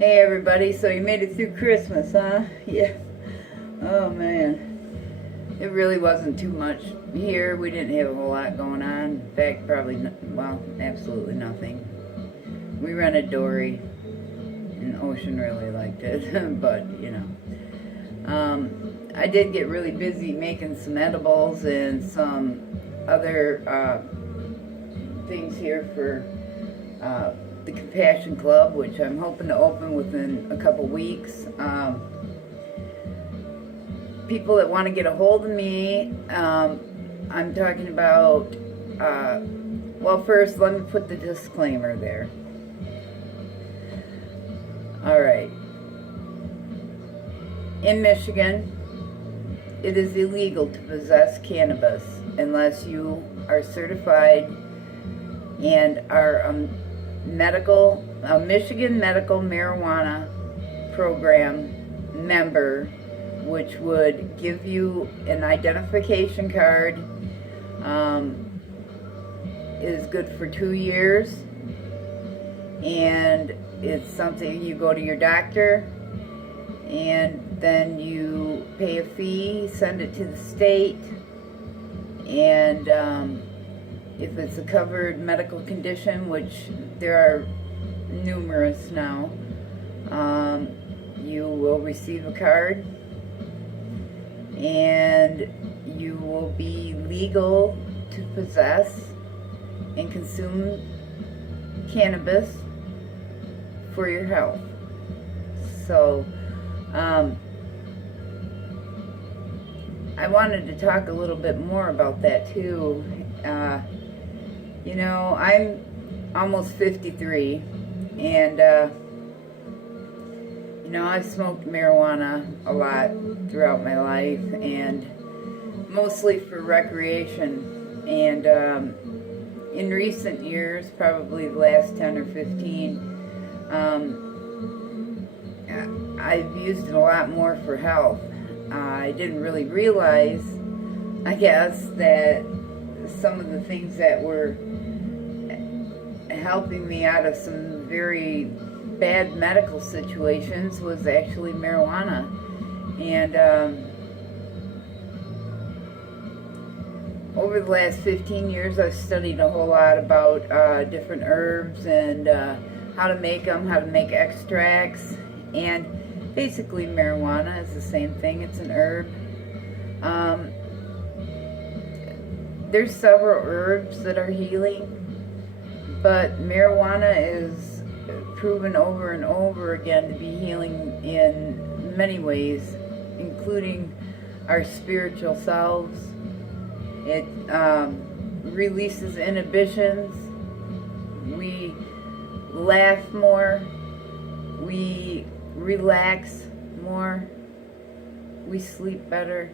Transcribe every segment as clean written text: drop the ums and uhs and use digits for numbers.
Hey everybody, so you made it through Christmas, huh? Yeah. Oh man. It really wasn't too much here. We didn't have a whole lot going on. In fact, probably, absolutely nothing. We rented Dory, and Ocean really liked it, but, you know. I did get really busy making some edibles and some other things here for the Compassion Club, which I'm hoping to open within a couple weeks. People that want to get a hold of me, I'm talking about, well, first let me put the disclaimer there. Alright. In Michigan, it is illegal to possess cannabis unless you are certified and are a Michigan Medical Marijuana Program member, which would give you an identification card. It is good for 2 years, and it's something you go to your doctor, and then you pay a fee, send it to the state, and if it's a covered medical condition, which there are numerous now, you will receive a card, and you will be legal to possess and consume cannabis for your health. So, I wanted to talk a little bit more about that too. You know, I'm almost 53, and you know, I've smoked marijuana a lot throughout my life, and mostly for recreation. And in recent years, probably the last 10 or 15, I've used it a lot more for health. I didn't really realize, I guess, that some of the things that were helping me out of some very bad medical situations was actually marijuana. And over the last 15 years, I've studied a whole lot about different herbs and how to make them, how to make extracts. And basically marijuana is the same thing. It's an herb. There's several herbs that are healing, but marijuana is proven over and over again to be healing in many ways, including our spiritual selves. It releases inhibitions. We laugh more. We relax more. We sleep better.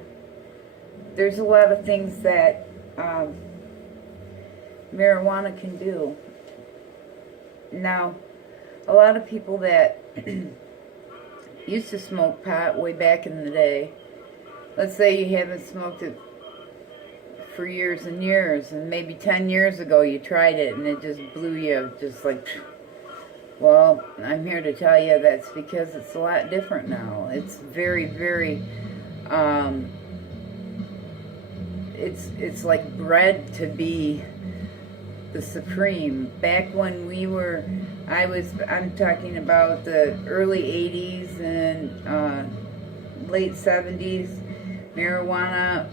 There's a lot of things that marijuana can do. Now, a lot of people that used to smoke pot way back in the day, let's say you haven't smoked it for years and years, and maybe 10 years ago you tried it and it just blew you, just like, well, I'm here to tell you that's because it's a lot different now. It's very, very, it's like bred to be the supreme. Back when we were, I'm talking about the early 80s and late 70s, marijuana,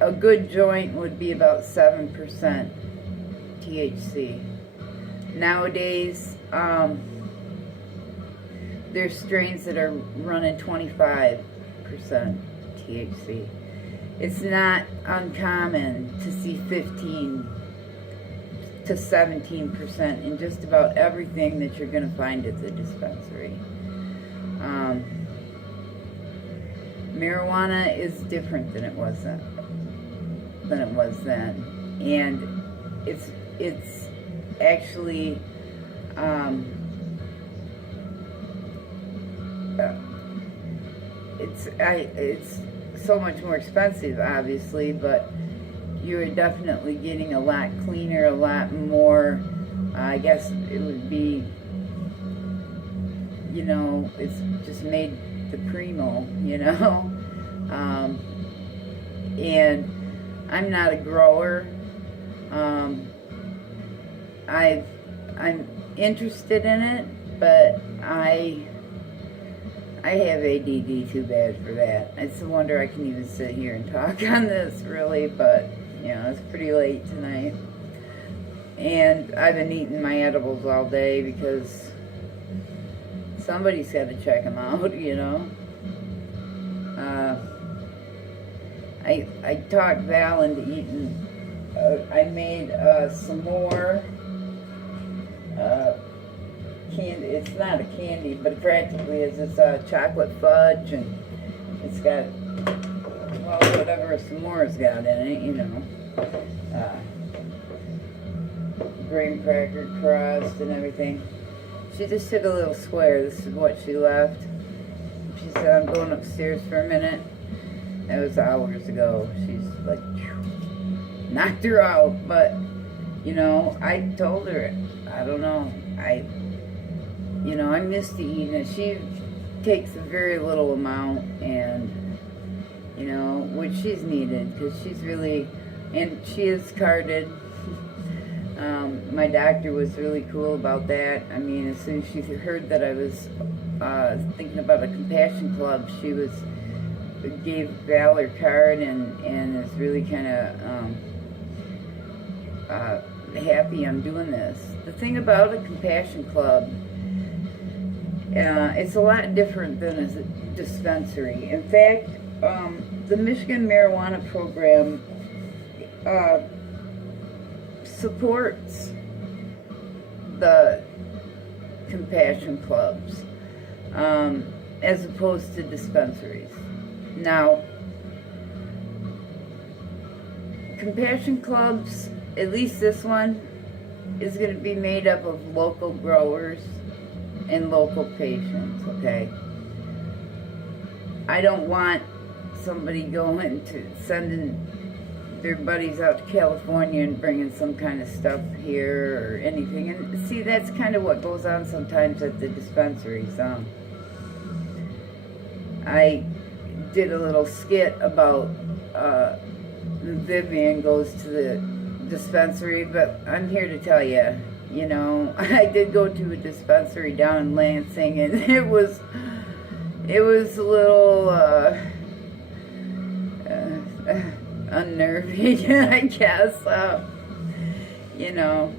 a good joint would be about 7% THC. Nowadays, there's strains that are running 25% THC. It's not uncommon to see 15 to 17% in just about everything that you're going to find at the dispensary. Marijuana is different than it was then. And it's actually it's so much more expensive, obviously, but you're definitely getting a lot cleaner, a lot more, I guess it would be you know, it's just made the primo, you know. And I'm not a grower. I'm interested in it, but I have ADD too bad for that. It's a wonder I can even sit here and talk on this, really, but, you know, it's pretty late tonight. And I've been eating my edibles all day because somebody's got to check them out, you know. I talked Val into eating, I made some more candy. It's not a candy, but it practically is. It's chocolate fudge, and it's got, well, whatever s'mores got in it, you know. Graham cracker crust and everything. She just took a little square. This is what she left. She said, I'm going upstairs for a minute. That was hours ago. She's like, knocked her out. But, you know, I told her, I don't know, I'm used to eating it. She takes a very little amount, and, you know, which she's needed, because she's really, and she is carded. My doctor was really cool about that. I mean, as soon as she heard that I was thinking about a compassion club, she gave Val her card, and is really kind of happy I'm doing this. The thing about a compassion club, it's a lot different than a dispensary. In fact, the Michigan Marijuana Program supports the compassion clubs as opposed to dispensaries. Now, compassion clubs, at least this one, is going to be made up of local growers and local patients, okay? I don't want somebody going to sending their buddies out to California and bringing some kind of stuff here or anything. And see, that's kind of what goes on sometimes at the dispensaries. I did a little skit about Vivian goes to the dispensary, but I'm here to tell you, you know, I did go to a dispensary down in Lansing, and it was a little unnerving, I guess. You know,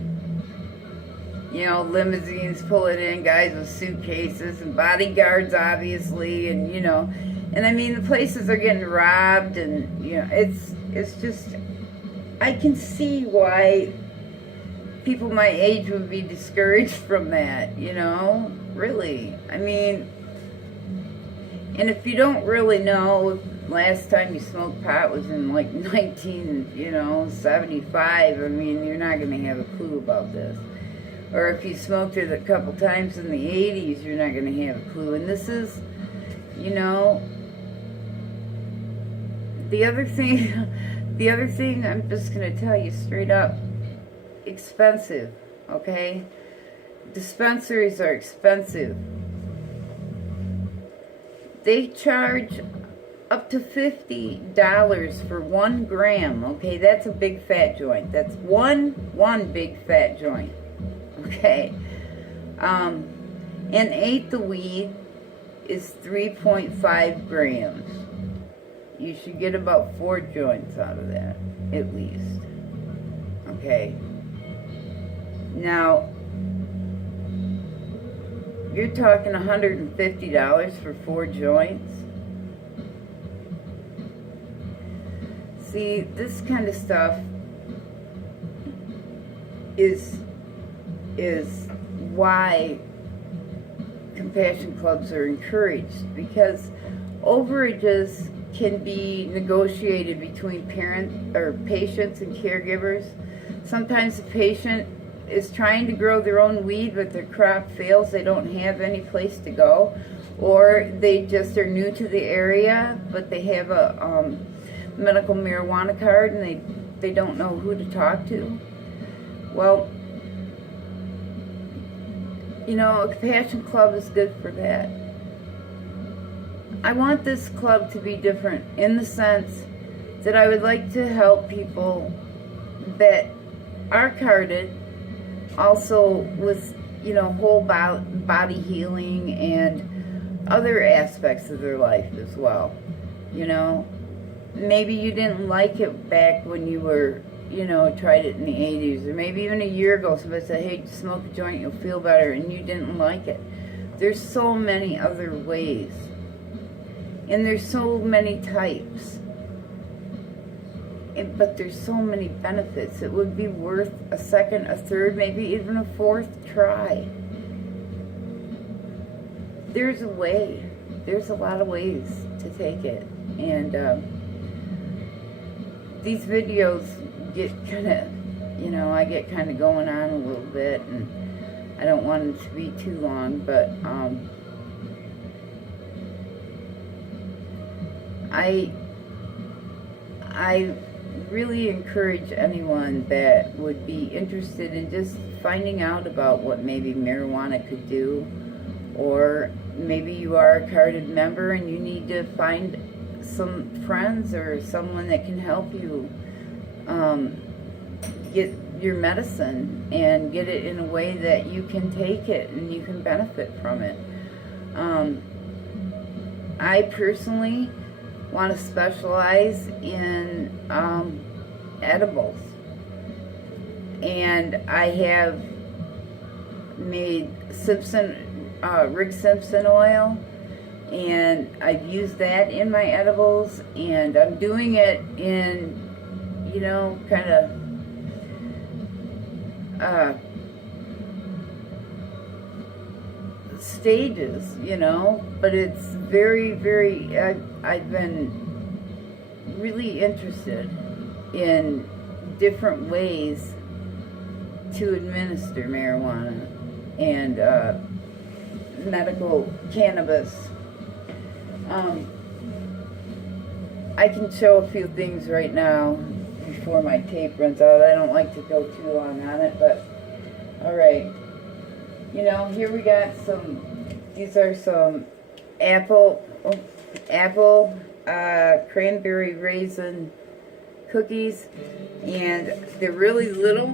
limousines pulling in, guys with suitcases, and bodyguards, obviously, and, you know, and I mean, the places are getting robbed, and, you know, it's just, I can see why people my age would be discouraged from that, you know, really. I mean, and if you don't really know, last time you smoked pot was in like 1975, I mean, you're not going to have a clue about this. Or if you smoked it a couple times in the 80s, you're not going to have a clue. And this is, you know, the other thing I'm just going to tell you straight up, expensive, okay? Dispensaries are expensive. They charge up to $50 for 1 gram, okay? That's a big fat joint. That's one big fat joint, okay? An eighth of weed is 3.5 grams. You should get about 4 joints out of that, at least, okay? Now, you're talking $150 for 4 joints. See, this kind of stuff is why compassion clubs are encouraged, because overages can be negotiated between patients and caregivers. Sometimes the patient is trying to grow their own weed, but their crop fails. They don't have any place to go, or they just are new to the area, but they have a medical marijuana card, and they don't know who to talk to. Well, You know, a compassion club is good for that. I want this club to be different in the sense that I would like to help people that are carded, also with, you know, whole body healing and other aspects of their life as well. You know, maybe you didn't like it back when you were, you know, tried it in the 80s, or maybe even a year ago somebody said, hey, smoke a joint, you'll feel better, and you didn't like it. There's so many other ways, and there's so many types, but there's so many benefits. It would be worth a second, a third, maybe even a fourth try. There's a way. There's a lot of ways to take it, and these videos get kind of, you know, I get kind of going on a little bit, and I don't want them to be too long, but I really encourage anyone that would be interested in just finding out about what maybe marijuana could do, or maybe you are a carded member and you need to find some friends or someone that can help you get your medicine and get it in a way that you can take it and you can benefit from it. I personally want to specialize in edibles, and I have made Rick Simpson oil, and I've used that in my edibles, and I'm doing it in, you know, kind of stages, you know, but it's very, very, I've been really interested in different ways to administer marijuana and medical cannabis. I can show a few things right now before my tape runs out. I don't like to go too long on it, but alright. You know, here we got some, these are some apple cranberry raisin cookies, and they're really little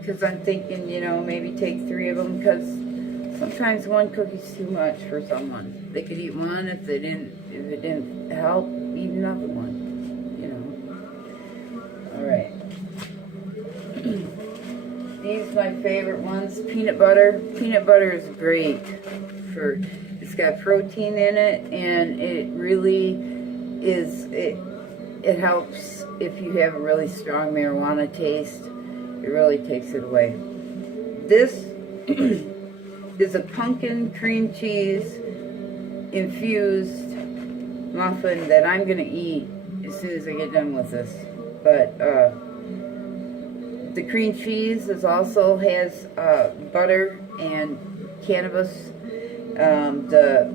because I'm thinking, you know, maybe take 3 of them, because sometimes one cookie's too much for someone. They could eat one. If it didn't help, eat another one, you know. Alright. These are my favorite ones. Peanut butter. Peanut butter is great for, it's got protein in it, and it really is, it helps if you have a really strong marijuana taste. It really takes it away. This is a pumpkin cream cheese infused muffin that I'm gonna eat as soon as I get done with this. But the cream cheese also has butter and cannabis. The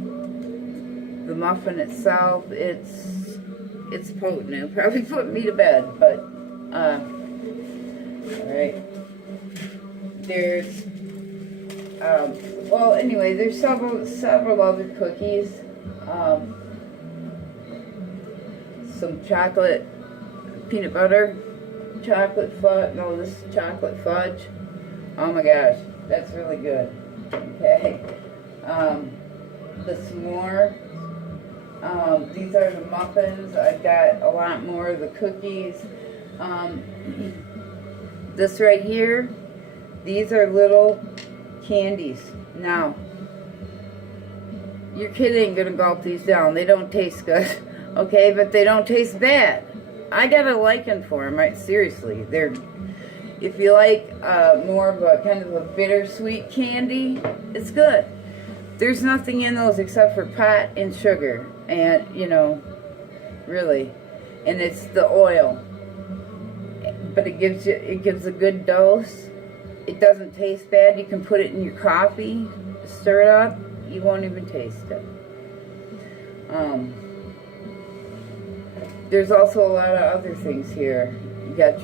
muffin itself, it's potent. It'll probably put me to bed, but alright. There's well, anyway, there's several other cookies. Some chocolate peanut butter, chocolate fudge. No, this is chocolate fudge. Oh my gosh, that's really good. Okay. The s'more. These are the muffins. I've got a lot more of the cookies. This right here, these are little candies. Now, your kid ain't gonna gulp these down. They don't taste good, okay? But they don't taste bad. I got a liking for them, right? Seriously, they're. If you like more of a kind of a bittersweet candy, it's good. There's nothing in those except for pot and sugar, and you know, really, and it's the oil. But it gives a good dose. It doesn't taste bad. You can put it in your coffee, stir it up. You won't even taste it. There's also a lot of other things here. You got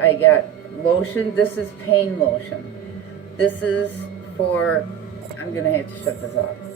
I got lotion. This is pain lotion. This is before I'm gonna have to shut this off.